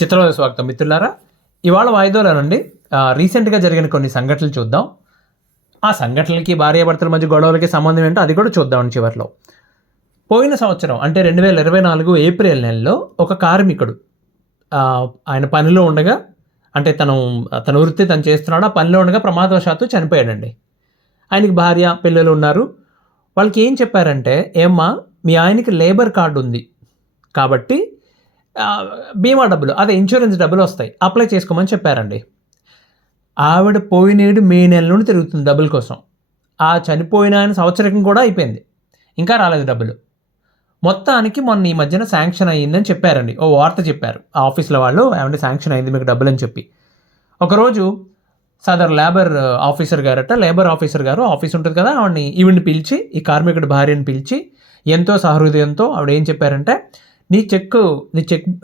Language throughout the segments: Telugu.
చిత్రంలో స్వాగతం మిత్రులారా. ఇవాళ వాయిదాలోనండి రీసెంట్గా జరిగిన కొన్ని సంఘటనలు చూద్దాం. ఆ సంఘటనలకి భార్యాభర్తల మధ్య గొడవలకి సంబంధం ఏంటో అది కూడా చూద్దాం చివరిలో. పోయిన సంవత్సరం అంటే 2024 ఏప్రిల్ నెలలో ఒక కార్మికుడు ఆయన పనిలో ఉండగా, అంటే తన వృత్తి తను చేస్తున్నాడు, ఆ పనిలో ఉండగా ప్రమాదవశాత్తు చనిపోయాడండి. ఆయనకి భార్య పిల్లలు ఉన్నారు. వాళ్ళకి ఏం చెప్పారంటే, ఏమ్మా మీ ఆయనకి లేబర్ కార్డు ఉంది కాబట్టి బీమా డబ్బులు, అదే ఇన్సూరెన్స్ డబ్బులు వస్తాయి, అప్లై చేసుకోమని చెప్పారండి. ఆవిడ పోయినేడు మే నెల నుండి తిరుగుతుంది డబ్బుల కోసం. ఆ చనిపోయిన ఆయన సంవత్సరం కూడా అయిపోయింది, ఇంకా రాలేదు డబ్బులు. మొత్తానికి మొన్న ఈ మధ్యన శాంక్షన్ అయ్యిందని చెప్పారండి. ఓ వార్త చెప్పారు ఆ ఆఫీస్లో వాళ్ళు, ఏమంటే శాంక్షన్ అయింది మీకు డబ్బులు అని చెప్పి. ఒకరోజు సదర్ లేబర్ ఆఫీసర్ గారు ఆఫీస్ ఉంటుంది కదా, ఈవిడ్ని పిలిచి, ఈ కార్మికుడి భార్యను పిలిచి ఎంతో సహృదయంతో ఆవిడ ఏం చెప్పారంటే, నీ చెక్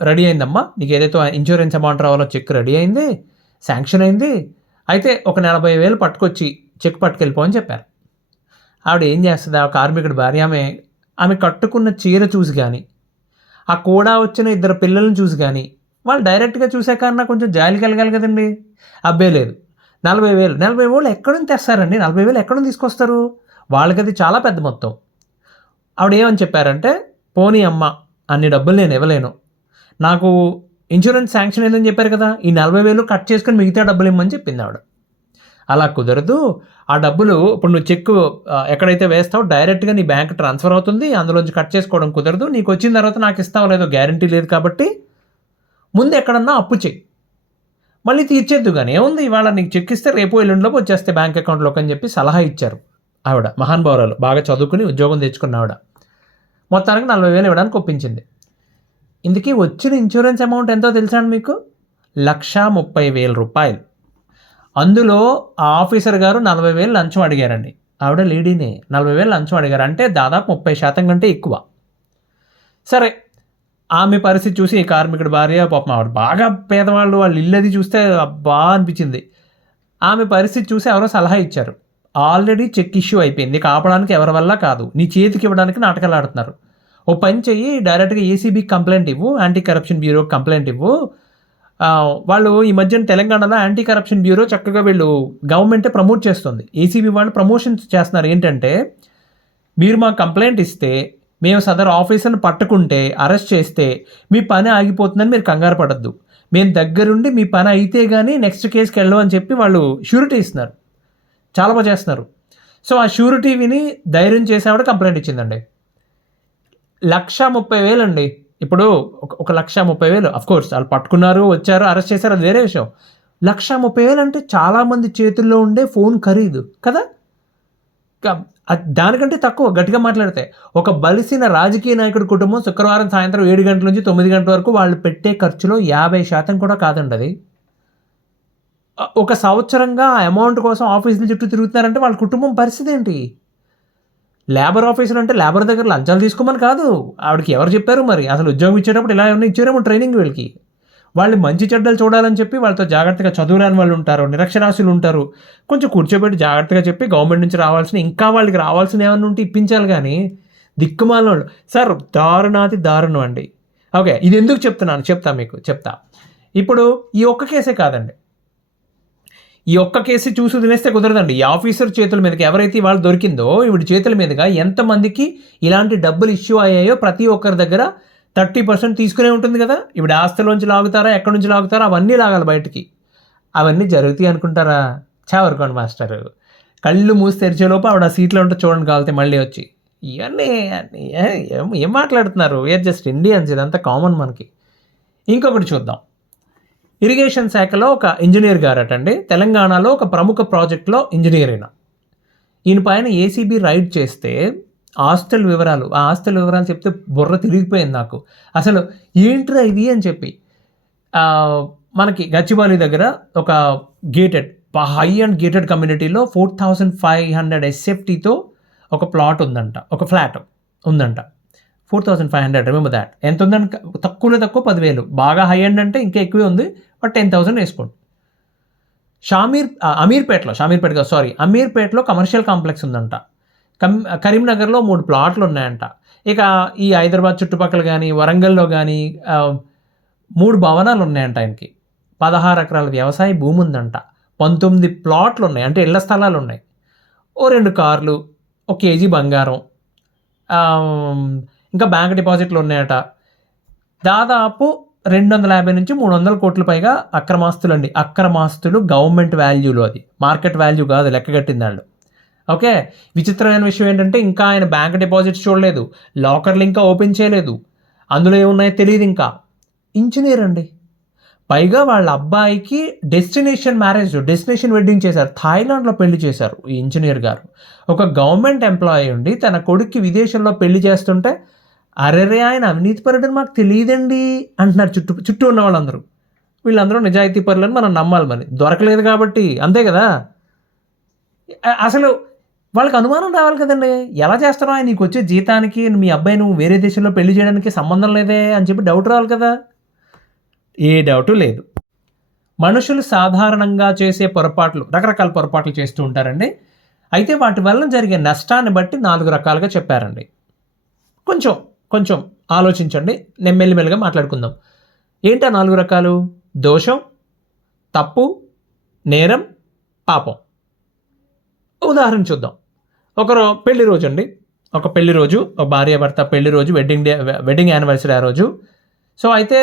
రెడీ అయిందమ్మా, నీకు ఏదైతే ఇన్సూరెన్స్ అమౌంట్ రావాలో చెక్ రెడీ అయింది, శాంక్షన్ అయింది, అయితే ఒక 40,000 పట్టుకొచ్చి చెక్ పట్టుకెళ్ళిపో అని చెప్పారు. ఆవిడ ఏం చేస్తుంది, ఆ కార్మికుడి భార్య ఆమె కట్టుకున్న చీర చూసి కానీ, ఆ కూడా వచ్చిన 2 పిల్లలను చూసి కానీ, వాళ్ళు డైరెక్ట్గా చూసే కన్నా కొంచెం జాలి కలగాలి కదండి. అబ్బే లేదు, 40,000 ఎక్కడి నుంచి తెస్తారండి? 40,000 ఎక్కడి నుంచి తీసుకొస్తారు? వాళ్ళకి అది చాలా పెద్ద మొత్తం. ఆవిడ ఏమని చెప్పారంటే, పోనీ అమ్మ, అన్ని డబ్బులు నేను ఇవ్వలేను, నాకు ఇన్సూరెన్స్ శాంక్షన్ అయిందని చెప్పారు కదా, ఈ 40,000 కట్ చేసుకొని మిగతా డబ్బులు ఇవ్వమని చెప్పింది ఆవిడ. అలా కుదరదు, ఆ డబ్బులు ఇప్పుడు నువ్వు చెక్ ఎక్కడైతే వేస్తావో డైరెక్ట్గా నీ బ్యాంక్ ట్రాన్స్ఫర్ అవుతుంది, అందులోంచి కట్ చేసుకోవడం కుదరదు, నీకు వచ్చిన తర్వాత నాకు ఇస్తావో లేదో గ్యారంటీ లేదు, కాబట్టి ముందు ఎక్కడన్నా అప్పు చెయ్యి, మళ్ళీ తీర్చేద్దు కానీ ఏముంది, ఇవాళ నీకు చెక్ ఇస్తే రేపు ఎల్లుండిలోకి వచ్చేస్తే బ్యాంక్ అకౌంట్లోకి అని చెప్పి సలహా ఇచ్చారు ఆవిడ. మహానుభావురాలు, బాగా చదువుకుని ఉద్యోగం తెచ్చుకున్న ఆవిడ. మొత్తానికి 40,000 ఇవ్వడానికి ఒప్పించింది. ఇందుకీ వచ్చిన ఇన్సూరెన్స్ అమౌంట్ ఎంతో తెలుసా అండి మీకు? 1,30,000 రూపాయలు. అందులో ఆ ఆఫీసర్ గారు 40,000 లంచం అడిగారండి. ఆవిడ లేడీనే, 40,000 లంచం అడిగారు, అంటే దాదాపు 30% కంటే ఎక్కువ. సరే, ఆమె పరిస్థితి చూసి ఈ కార్మికుడి భార్య, పాపం ఆవిడ బాగా పేదవాళ్ళు, వాళ్ళ ఇల్లు అది చూస్తే అబ్బా అనిపించింది. ఆమె పరిస్థితి చూసి ఎవరో సలహా ఇచ్చారు, ఆల్రెడీ చెక్ ఇష్యూ అయిపోయింది, కాపడానికి ఎవరి వల్ల కాదు, నీ చేతికి ఇవ్వడానికి నాటకాలు ఆడుతున్నారు, ఓ పని చెయ్యి, డైరెక్ట్గా ఏసీబీకి కంప్లైంట్ ఇవ్వు, యాంటీ కరప్షన్ బ్యూరోకి కంప్లైంట్ ఇవ్వు. వాళ్ళు ఈ మధ్యన తెలంగాణలో యాంటీ కరప్షన్ బ్యూరో చక్కగా వీళ్ళు గవర్నమెంటే ప్రమోట్ చేస్తుంది, ఏసీబీ వాళ్ళు ప్రమోషన్స్ చేస్తున్నారు. ఏంటంటే, మీరు మా కంప్లైంట్ ఇస్తే మేము సదర్ ఆఫీసర్ని పట్టుకుంటే, అరెస్ట్ చేస్తే మీ పని ఆగిపోతుందని మీరు కంగారు పడద్దు, మేము దగ్గరుండి మీ పని అయితే కానీ నెక్స్ట్ కేసుకి వెళ్ళమని చెప్పి వాళ్ళు షూరిటీ ఇస్తున్నారు, చాలా బాగా చేస్తున్నారు. సో ఆ షూరిటీ విని ధైర్యం చేసేవాడు కంప్లైంట్ ఇచ్చిందండి. 1,30,000 అండి. ఇప్పుడు ఒక 1,30,000, అఫ్కోర్స్ వాళ్ళు పట్టుకున్నారు, వచ్చారు, అరెస్ట్ చేశారు, అది వేరే విషయం. 1,30,000 అంటే చాలామంది చేతుల్లో ఉండే ఫోన్ ఖరీదు కదా. దానికంటే తక్కువ, గట్టిగా మాట్లాడితే ఒక బలిసిన రాజకీయ నాయకుడి కుటుంబం శుక్రవారం సాయంత్రం 7 గంటల నుంచి 9 గంటల వరకు వాళ్ళు పెట్టే ఖర్చులో 50% కూడా కాదండి అది. ఒక సంవత్సరంగా ఆ అమౌంట్ కోసం ఆఫీసుల చుట్టూ తిరుగుతున్నారంటే వాళ్ళ కుటుంబం పరిస్థితి ఏంటి? లేబర్ ఆఫీసర్ అంటే లేబర్ దగ్గర లంచాలు తీసుకోమని కాదు, ఆవిడకి ఎవరు చెప్పారు మరి? అసలు ఉద్యోగం ఇచ్చేటప్పుడు ఇలా ఏమన్నా ఇచ్చారేమో ట్రైనింగ్ వీళ్ళకి. వాళ్ళు మంచి చెడ్డలు చూడాలని చెప్పి వాళ్ళతో జాగ్రత్తగా చదువురాని వాళ్ళు ఉంటారు, నిరక్షరాస్యులు ఉంటారు, కొంచెం కూర్చోబెట్టి జాగ్రత్తగా చెప్పి గవర్నమెంట్ నుంచి రావాల్సిన, ఇంకా వాళ్ళకి రావాల్సిన ఏమన్నా ఉంటే ఇప్పించాలి. కానీ దిక్కుమాలిన వాళ్ళు సార్, దారుణం అండి. ఓకే, ఇది ఎందుకు చెప్తున్నాను చెప్తా. ఇప్పుడు ఈ ఒక్క కేసే కాదండి, ఈ ఒక్క కేసు చూసి తినేస్తే కుదరదండి. ఈ ఆఫీసర్ చేతుల మీదకి ఎవరైతే వాళ్ళు దొరికిందో ఈవిడ చేతుల మీదుగా ఎంతమందికి ఇలాంటి డబ్బులు ఇష్యూ అయ్యాయో ప్రతి ఒక్కరి దగ్గర 30% తీసుకునే ఉంటుంది కదా. ఈవిడ ఆస్తులోంచి లాగుతారా, ఎక్కడి నుంచి లాగుతారా, అవన్నీ లాగాలి బయటికి. అవన్నీ జరుగుతాయి అనుకుంటారా? చావరుకోండి మాస్టర్. కళ్ళు మూసి తెరిచేలోపు ఆవిడ సీట్లో ఉంటే చూడండి కావాలితే మళ్ళీ వచ్చి. ఇవన్నీ ఏం మాట్లాడుతున్నారు? జస్ట్ ఇండియన్స్, ఇదంతా కామన్ మనకి. ఇంకొకటి చూద్దాం. ఇరిగేషన్ శాఖలో ఒక ఇంజనీర్ గారటండి, తెలంగాణలో ఒక ప్రముఖ ప్రాజెక్టులో ఇంజనీర్ అయినా. ఈయన పైన ఏసీబీ రైడ్ చేస్తే ఆ ఆస్తుల వివరాలు చెప్తే బుర్ర తిరిగిపోయింది నాకు. అసలు ఏంట్రా ఇది అని చెప్పి. మనకి గచ్చిబౌలి దగ్గర ఒక గేటెడ్, హై అండ్ గేటెడ్ కమ్యూనిటీలో 4,500 SFTతో ఒక ప్లాట్ ఉందంట, ఒక ఫ్లాట్ ఉందంట. 4,500, రిమెంబర్ దాట్. ఎంత ఉందంటే తక్కువలో తక్కువ 10,000, బాగా హై అండ్ అంటే ఇంకా ఎక్కువే ఉంది, బట్ 10,000 వేసుకోండి. అమీర్పేటలో కమర్షియల్ కాంప్లెక్స్ ఉందంట. కరీంనగర్లో 3 ప్లాట్లు ఉన్నాయంట. ఇక ఈ హైదరాబాద్ చుట్టుపక్కల కానీ, వరంగల్లో కానీ, 3 భవనాలు ఉన్నాయంట ఆయనకి, 16 ఎకరాల వ్యవసాయ భూమి ఉందంట, 19 ప్లాట్లు ఉన్నాయి, అంటే ఇళ్ల స్థలాలు ఉన్నాయి, ఓ 2 కార్లు, ఒక కేజీ బంగారం, ఇంకా బ్యాంక్ డిపాజిట్లు ఉన్నాయట. దాదాపు 250 నుంచి 300 కోట్ల పైగా అక్రమాస్తులు అండి. అక్రమాస్తులు గవర్నమెంట్ వాల్యూలో, అది మార్కెట్ వాల్యూ కాదు, లెక్కగట్టింది వాళ్ళు. ఓకే, విచిత్రమైన విషయం ఏంటంటే ఇంకా ఆయన బ్యాంక్ డిపాజిట్స్ చూడలేదు, లాకర్లు ఇంకా ఓపెన్ చేయలేదు, అందులో ఏమున్నాయో తెలియదు. ఇంకా ఇంజనీర్ అండి. పైగా వాళ్ళ అబ్బాయికి డెస్టినేషన్ వెడ్డింగ్ చేశారు, థాయిలాండ్లో పెళ్లి చేశారు ఈ ఇంజనీర్ గారు. ఒక గవర్నమెంట్ ఎంప్లాయీ ఉండి తన కొడుక్కి విదేశంలో పెళ్లి చేస్తుంటే, అరెరే ఆయన అవినీతిపరుడని మాకు తెలియదండి అంటున్నారు చుట్టూ ఉన్న వాళ్ళందరూ. వీళ్ళందరూ నిజాయితీ పరులని మనం నమ్మాలి, మరి దొరకలేదు కాబట్టి, అంతే కదా. అసలు వాళ్ళకి అనుమానం రావాలి కదండి, ఎలా చేస్తారో ఆయన నీకు వచ్చే జీతానికి మీ అబ్బాయి నువ్వు వేరే దేశంలో పెళ్లి చేయడానికి సంబంధం లేదే అని చెప్పి డౌట్ రావాలి కదా. ఏ డౌటు లేదు. మనుషులు సాధారణంగా చేసే పొరపాట్లు, రకరకాల పొరపాట్లు చేస్తూ ఉంటారండి. అయితే వాటి వల్ల జరిగే నష్టాన్ని బట్టి 4 రకాలుగా చెప్పారండి. కొంచెం ఆలోచించండి, నేను మెల్లిమెల్లిగా మాట్లాడుకుందాం. ఏంటా 4 రకాలు? దోషం, తప్పు, నేరం, పాపం. ఉదాహరణ చూద్దాం. పెళ్లి రోజు అండి, ఒక భార్యాభర్త పెళ్లి రోజు, వెడ్డింగ్ యానివర్సరీ ఆ రోజు. సో అయితే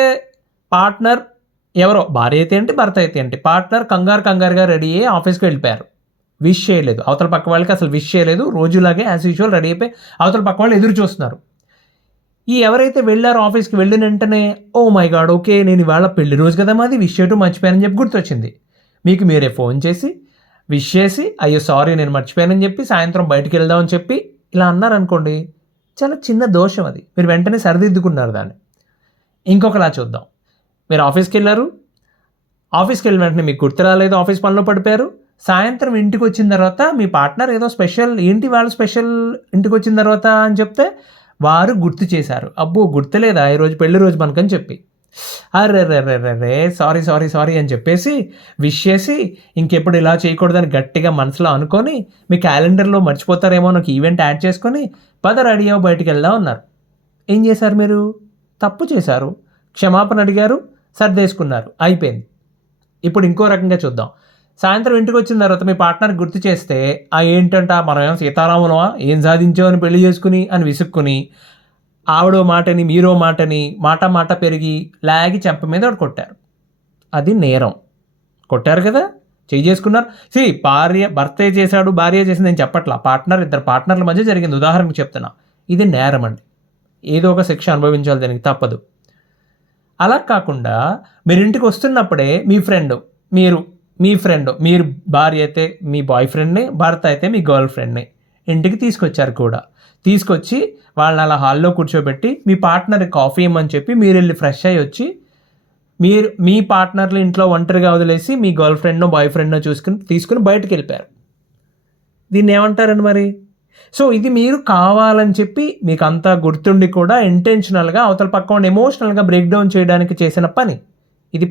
పార్ట్నర్ ఎవరో, భార్య అయితే ఏంటి భర్త అయితే ఏంటి, పార్ట్నర్ కంగారుగా రెడీ అయ్యి ఆఫీస్కి వెళ్ళిపోయారు. విష్ చేయలేదు, అవతల పక్క వాళ్ళకి అసలు విష్ చేయలేదు. రోజులాగే యాజ్ యూజువల్ రెడీ అయిపోయి అవతల పక్క వాళ్ళు ఎదురు చూస్తున్నారు. ఈ ఎవరైతే వెళ్ళారో ఆఫీస్కి వెళ్ళిన వెంటనే, ఓ మై గాడ్, ఓకే నేను ఇవాళ పెళ్లి రోజు కదా మాది, విష్ చేయటం మర్చిపోయానని చెప్పి గుర్తొచ్చింది. మీకు మీరే ఫోన్ చేసి విష్ చేసి, అయ్యో సారీ నేను మర్చిపోయానని చెప్పి సాయంత్రం బయటికి వెళ్దామని చెప్పి ఇలా అన్నారనుకోండి, చాలా చిన్న దోషం అది. మీరు వెంటనే సరిదిద్దుకున్నారు దాన్ని. ఇంకొకలా చూద్దాం. మీరు ఆఫీస్కి వెళ్ళిన వెంటనే మీకు గుర్తు రాలేదు, ఆఫీస్ పనిలో పడిపోయారు. సాయంత్రం ఇంటికి వచ్చిన తర్వాత మీ పార్ట్నర్ ఏదో స్పెషల్, ఏంటి వాళ్ళ స్పెషల్ ఇంటికి వచ్చిన తర్వాత అని చెప్తే వారు గుర్తు చేశారు. అబ్బో గుర్తులేదా ఈరోజు పెళ్లి రోజు మనకని చెప్పి, అర్రెర్రెర్రెర్రే సారీ అని చెప్పేసి విష్ చేసి, ఇంకెప్పుడు ఇలా చేయకూడదని గట్టిగా మనసులో అనుకొని, మీ క్యాలెండర్లో మర్చిపోతారేమో నాకు ఈవెంట్ యాడ్ చేసుకొని, రెడీ అవ్వ బయటికి వెళ్దాం అన్నారు. ఏం చేశారు మీరు? తప్పు చేశారు, క్షమాపణ అడిగారు, సర్దేసుకున్నారు, అయిపోయింది. ఇప్పుడు ఇంకో రకంగా చూద్దాం. సాయంత్రం ఇంటికి వచ్చిన తర్వాత మీ పార్ట్నర్ గుర్తు చేస్తే, ఏంటంట మనం ఏమో సీతారాములమా, ఏం సాధించామని పెళ్లి చేసుకుని అని విసుక్కుని, ఆవిడో మాటని మీరో మాటని మాట పెరిగి లాగి చెంప మీద ఒకటి కొట్టారు. అది నేరం. కొట్టారు కదా, చేసుకున్నారు. భర్తే చేశాడు, భార్య చేసింది నేను చెప్పట్లా, ఇద్దరు పార్ట్నర్ల మధ్య జరిగింది, ఉదాహరణకు చెప్తున్నా. ఇది నేరం అండి, ఏదో ఒక శిక్ష అనుభవించాలి, దానికి తప్పదు. అలా కాకుండా మీరు ఇంటికి వస్తున్నప్పుడే మీరు భార్య అయితే మీ బాయ్ ఫ్రెండ్ని, భర్త అయితే మీ గర్ల్ ఫ్రెండ్ని ఇంటికి తీసుకొచ్చారు కూడా. తీసుకొచ్చి వాళ్ళని అలా హాల్లో కూర్చోబెట్టి మీ పార్ట్నర్కి కాఫీ ఇవ్వమని చెప్పి మీరు వెళ్ళి ఫ్రెష్ అయ్యి వచ్చి, మీ పార్ట్నర్లు ఇంట్లో ఒంటరిగా వదిలేసి మీ గర్ల్ ఫ్రెండ్నో బాయ్ ఫ్రెండ్నో తీసుకుని బయటకు వెళ్ళిపోయారు. దీన్ని ఏమంటారండి మరి? సో ఇది మీరు కావాలని చెప్పి మీకు అంతా గుర్తుండి కూడా ఇంటెన్షనల్గా అవతల పక్క ఎమోషనల్గా బ్రేక్ డౌన్ చేయడానికి చేసిన పని. ఇది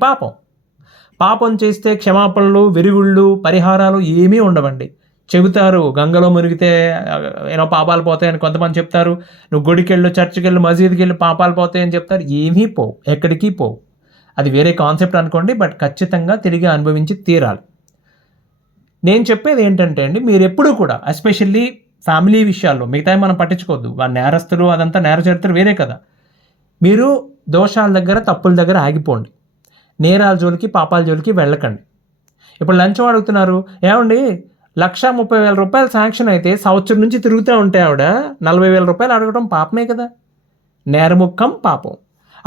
పాపం చేస్తే క్షమాపణలు, విరుగుళ్ళు, పరిహారాలు ఏమీ ఉండవండి. చెబుతారు గంగలో మునిగితే పాపాలు పోతాయని కొంతమంది చెప్తారు, నువ్వు గుడికి వెళ్ళు, చర్చికి వెళ్ళు, మసీదుకి వెళ్ళి పాపాలు పోతాయని చెప్తారు. ఏమీ పోవు, ఎక్కడికి పోవు. అది వేరే కాన్సెప్ట్ అనుకోండి, బట్ ఖచ్చితంగా తిరిగి అనుభవించి తీరాలి. నేను చెప్పేది ఏంటంటే అండి, మీరు ఎప్పుడూ కూడా ఎస్పెషల్లీ ఫ్యామిలీ విషయాల్లో, మిగతా మనం పట్టించుకోవద్దు, వాళ్ళ నేరస్తులు అదంతా నేర చరిత్ర వేరే కదా. మీరు దోషాల దగ్గర, తప్పుల దగ్గర ఆగిపోండి, నేరాల జోలికి, పాపాల జోలికి వెళ్ళకండి. ఇప్పుడు లంచం అడుగుతున్నారు, ఏమండి 1,30,000 రూపాయలు శాంక్షన్ అయితే సంవత్సరం నుంచి తిరుగుతూ ఉంటే ఆవిడ 40,000 రూపాయలు అడగడం పాపమే కదా, నేరముఖం పాపం.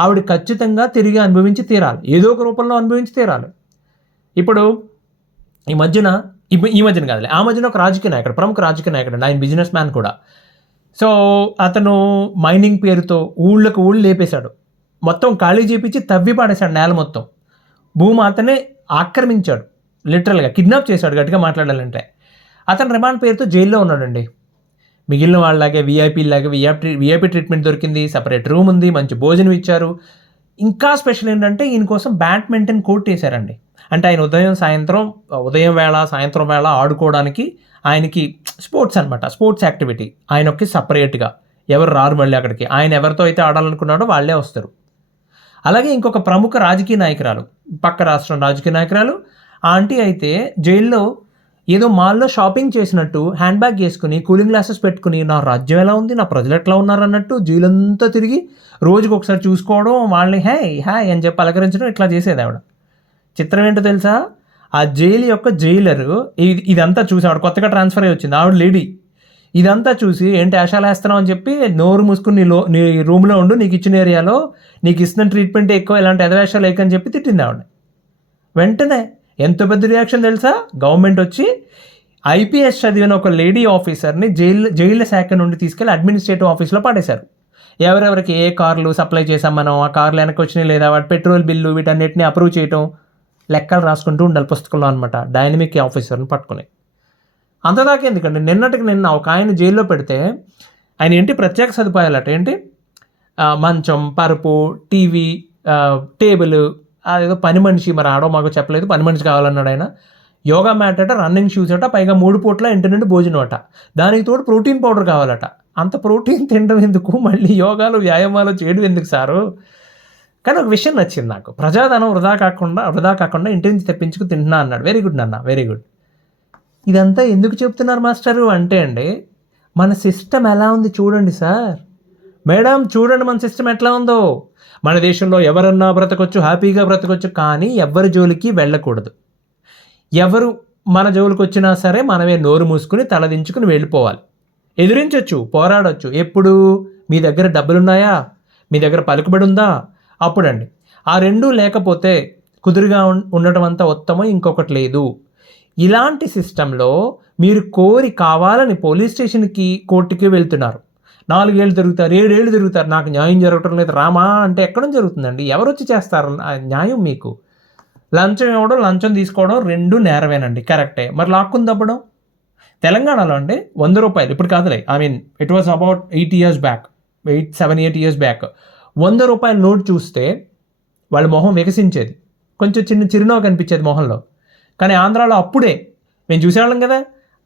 ఆవిడ ఖచ్చితంగా తిరిగి అనుభవించి తీరాలి, ఏదో ఒక రూపంలో అనుభవించి తీరాలి. ఇప్పుడు ఈ మధ్యన కాదులే, ఆ మధ్యన ఒక రాజకీయ నాయకుడు, ప్రముఖ రాజకీయ నాయకుడు, ఆయన బిజినెస్ మ్యాన్ కూడా. సో అతను మైనింగ్ పేరుతో ఊళ్ళకు లేపేశాడు, మొత్తం ఖాళీ చేపించి తవ్వి పాడేశాడు, నేల మొత్తం భూమి అతనే ఆక్రమించాడు, లిటరల్గా కిడ్నాప్ చేశాడు గట్టిగా మాట్లాడాలంటే. అతను రిమాండ్ పేరుతో జైల్లో ఉన్నాడండి. మిగిలిన వాళ్ళలాగే విఐపీ ట్రీట్మెంట్ దొరికింది, సపరేట్ రూమ్ ఉంది, మంచి భోజనం ఇచ్చారు. ఇంకా స్పెషల్ ఏంటంటే ఈయన కోసం బ్యాడ్మింటన్ కోర్ట్ వేశారండి. అంటే ఆయన ఉదయం వేళ సాయంత్రం వేళ ఆడుకోవడానికి ఆయనకి స్పోర్ట్స్ అనమాట, స్పోర్ట్స్ యాక్టివిటీ ఆయనకి సపరేట్గా. ఎవరు రారు మళ్ళీ అక్కడికి, ఆయన ఎవరితో అయితే ఆడాలనుకున్నాడో వాళ్ళే వస్తారు. అలాగే ఇంకొక ప్రముఖ రాజకీయ నాయకురాలు, పక్క రాష్ట్రం రాజకీయ నాయకురాలు ఆంటీ అయితే జైల్లో ఏదో మాల్లో షాపింగ్ చేసినట్టు హ్యాండ్ బ్యాగ్ వేసుకుని కూలింగ్ గ్లాసెస్ పెట్టుకుని నా రాజ్యం ఎలా ఉంది, నా ప్రజలు ఎట్లా ఉన్నారు అన్నట్టు జైలంతా తిరిగి రోజుకి ఒకసారి చూసుకోవడం, వాళ్ళని హాయ్ హాయ్ అని చెప్పి అలకరించడం, ఇట్లా చేసేది ఆవిడ. చిత్రం ఏంటో తెలుసా, ఆ జైలు యొక్క జైలరు ఇదంతా చూసి, ఆవిడ కొత్తగా ట్రాన్స్ఫర్ అయ్యి వచ్చింది, ఆవిడ లేడీ, ఇదంతా చూసి ఏంటి ఆశాలు వేస్తున్నావు అని చెప్పి నోరు మూసుకుని నీ రూమ్లో ఉండు, నీకు ఇచ్చిన ఏరియాలో నీకు ఇస్తున్న ట్రీట్మెంట్ ఎక్కువ, ఇలాంటి ఎదవేషాలు లేకని చెప్పి తిట్టింది ఆవిడ. వెంటనే ఎంత పెద్ద రియాక్షన్ తెలుసా, గవర్నమెంట్ వచ్చి ఐపీఎస్ చదివిన ఒక లేడీ ఆఫీసర్ని జైళ్ళ శాఖ నుండి తీసుకెళ్ళి అడ్మినిస్ట్రేటివ్ ఆఫీస్లో పడేశారు. ఎవరెవరికి ఏ కార్లు సప్లై చేసాం మనం, ఆ కార్లు వెనక్కి వచ్చినాయి లేదా, వాటి పెట్రోల్ బిల్లు వీటన్నిటిని అప్రూవ్ చేయటం, లెక్కలు రాసుకుంటూ ఉండాలి పుస్తకంలో అనమాట, డైనమిక్ ఆఫీసర్ని పట్టుకుని. అంతదాకా ఎందుకండి, నిన్న ఒక ఆయన జైల్లో పెడితే ఆయన ఏంటి ప్రత్యేక సదుపాయాలట, ఏంటి మంచం, పరుపు, టీవీ, టేబుల్, అదేదో పని మనిషి, మరి ఆడో మాకు చెప్పలేదు, పని మనిషి కావాలన్నాడు ఆయన, యోగా మ్యాట్ అట, రన్నింగ్ షూస్ అట, పైగా 3 పూట్ల ఇంటి నుండి భోజనం అట, దానికి తోడు ప్రోటీన్ పౌడర్ కావాలట. అంత ప్రోటీన్ తినడం ఎందుకు, మళ్ళీ యోగాలు వ్యాయామాలు చేయడం ఎందుకు సారు? కానీ ఒక విషయం నచ్చింది నాకు, ప్రజాధనం వృధా కాకుండా ఇంటి నుంచి తెప్పించుకు తింటున్నా అన్నాడు. వెరీ గుడ్ నాన్న, వెరీ గుడ్. ఇదంతా ఎందుకు చెప్తున్నారు మాస్టరు అంటే అండి, మన సిస్టమ్ ఎలా ఉంది చూడండి సార్. మేడం చూడండి మన సిస్టమ్ ఎట్లా ఉందో. మన దేశంలో ఎవరన్నా బ్రతకొచ్చు, హ్యాపీగా బ్రతకొచ్చు, కానీ ఎవరి జోలికి వెళ్ళకూడదు. ఎవరు మన జోలికి వచ్చినా సరే మనమే నోరు మూసుకుని తలదించుకుని వెళ్ళిపోవాలి. ఎదిరించవచ్చు, పోరాడవచ్చు. ఎప్పుడు మీ దగ్గర డబ్బులున్నాయా, మీ దగ్గర పలుకుబడి ఉందా, అప్పుడండి. ఆ రెండూ లేకపోతే కుదురుగా ఉండటం అంతా ఉత్తమం, ఇంకొకటి లేదు. ఇలాంటి సిస్టంలో మీరు కోరి కావాలని పోలీస్ స్టేషన్కి, కోర్టుకి వెళ్తున్నారు, 4 ఏళ్ళు తిరుగుతారు, 7 ఏళ్ళు తిరుగుతారు, నాకు న్యాయం జరగటం లేదు రామా అంటే ఎక్కడ జరుగుతుందండి? ఎవరు వచ్చి చేస్తారు న్యాయం మీకు? లంచం ఇవ్వడం, లంచం తీసుకోవడం రెండు నేరమేనండి, కరెక్టే. మరి లాక్కుని దప్పడం, తెలంగాణలో అండి 100 రూపాయలు, ఇప్పుడు కాదులే, it was about 8 years back, 7-8 years back, 100 రూపాయల నోటు చూస్తే వాళ్ళ మొహం వికసించేది, కొంచెం చిరునవ్వు కనిపించేది మొహంలో. కానీ ఆంధ్రాలో అప్పుడే మేము చూసేవాళ్ళం కదా,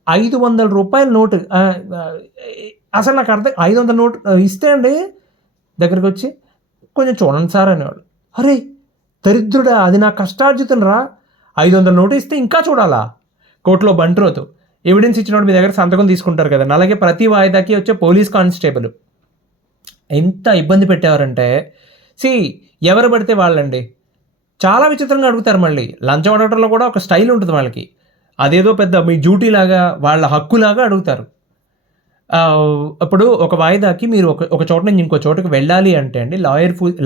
500 రూపాయల నోటు, అసలు నాకు అర్థం, 500 నోటు ఇస్తే అండి దగ్గరికి వచ్చి కొంచెం చూడండి సార్ అనేవాళ్ళు. అరే దరిద్రుడా, అది నా కష్టార్జితం రా, 500 నోటు ఇస్తే ఇంకా చూడాలా? కోర్టులో బంట్రోతు ఎవిడెన్స్ ఇచ్చినప్పుడు మీ దగ్గర సంతకం తీసుకుంటారు కదా. అలాగే ప్రతి వాయిదాకి వచ్చే పోలీస్ కానిస్టేబుల్ ఎంత ఇబ్బంది పెట్టేవారంటే, ఎవరు పడితే వాళ్ళండి చాలా విచిత్రంగా అడుగుతారు. మళ్ళీ లంచం అడగటంలో కూడా ఒక స్టైల్ ఉంటుంది వాళ్ళకి, అదేదో పెద్ద మీ డ్యూటీ లాగా, వాళ్ళ హక్కులాగా అడుగుతారు. అప్పుడు ఒక వాయిదాకి మీరు ఒక చోట నుంచి ఇంకో చోటుకి వెళ్ళాలి అంటే అండి,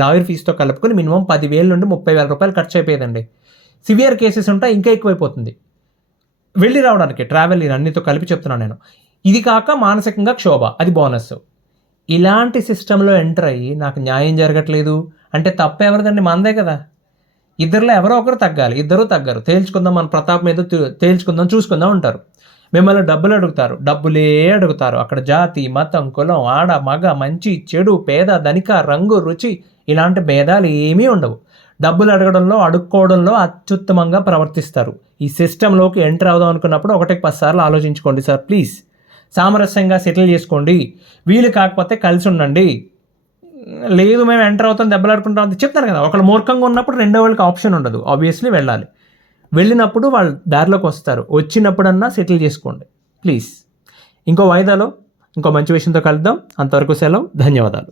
లాయర్ ఫీజుతో కలుపుకొని మినిమం 10,000 నుండి 30,000 రూపాయలు ఖర్చు అయిపోయేదండి. సివియర్ కేసెస్ ఉంటే ఇంకా ఎక్కువైపోతుంది వెళ్ళి రావడానికి, ట్రావెల్ అన్నితో కలిపి చెప్తున్నాను నేను. ఇది కాక మానసికంగా క్షోభ, అది బోనస్. ఇలాంటి సిస్టంలో ఎంటర్ అయ్యి నాకు న్యాయం జరగట్లేదు అంటే తప్ప ఎవరిదండి? మనదే కదా. ఇద్దరిలో ఎవరో ఒకరు తగ్గాలి, ఇద్దరు తగ్గరు. తేల్చుకుందాం, మన ప్రతాప్ మీద తేల్చుకుందాం, చూసుకుందాం ఉంటారు. మిమ్మల్ని డబ్బులు అడుగుతారు, డబ్బులే అడుగుతారు. అక్కడ జాతి, మతం, కులం, ఆడ, మగ, మంచి, చెడు, పేద, ధనిక, రంగు, రుచి ఇలాంటి భేదాలు ఏమీ ఉండవు. డబ్బులు అడగడంలో, అడుక్కోవడంలో అత్యుత్తమంగా ప్రవర్తిస్తారు. ఈ సిస్టంలోకి ఎంటర్ అవుదాం అనుకున్నప్పుడు 1-10 సార్లు ఆలోచించుకోండి సార్ ప్లీజ్. సామరస్యంగా సెటిల్ చేసుకోండి. వీలు కాకపోతే కలిసి ఉండండి. లేదు మేము ఎంటర్ అవుతాం, దెబ్బలాడుకుంటాం అంత చెప్తారు కదా. ఒకళ్ళు మూర్ఖంగా ఉన్నప్పుడు రెండో వాళ్ళకి ఆప్షన్ ఉండదు, ఆబ్వియస్లీ వెళ్ళాలి. వెళ్ళినప్పుడు వాళ్ళు దారిలోకి వస్తారు, వచ్చినప్పుడన్నా సెటిల్ చేసుకోండి ప్లీజ్. ఇంకో వాయిదాలో ఇంకో మంచి విషయంతో కలుద్దాం. అంతవరకు సెలవు, ధన్యవాదాలు.